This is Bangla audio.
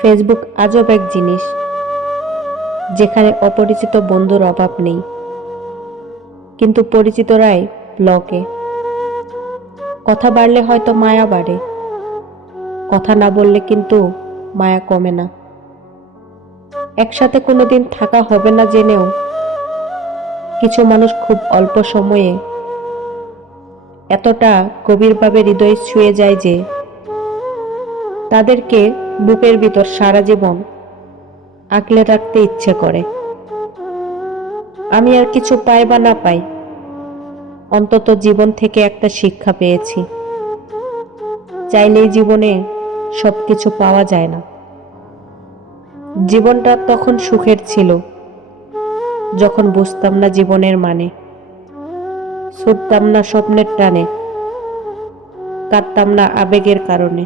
ফেসবুক আজব এক জিনিস, যেখানে অপরিচিত বন্ধুর অভাব নেই, কিন্তু পরিচিতরাই ব্লকে। কথা বাড়লে হয়তো মায়া বাড়ে, কথা না বললে কিন্তু মায়া কমে না। একসাথে কোনোদিন থাকা হবে না জেনেও কিছু মানুষ খুব অল্প সময়ে এতটা গভীরভাবে হৃদয় ছুঁয়ে যায় যে তাদেরকে বুকের ভিতর সারা জীবন আগলে রাখতে ইচ্ছে করে। আমি আর কিছু পাই বা না পাই, অন্তত জীবন থেকে একটা শিক্ষা পেয়েছি। চাইলেই জীবনে সবকিছু পাওয়া যায় না। জীবনটা তখন সুখের ছিল যখন বুঝতাম না জীবনের মানে, ছুটতাম না স্বপ্নের টানে, কাঁদতাম না আবেগের কারণে।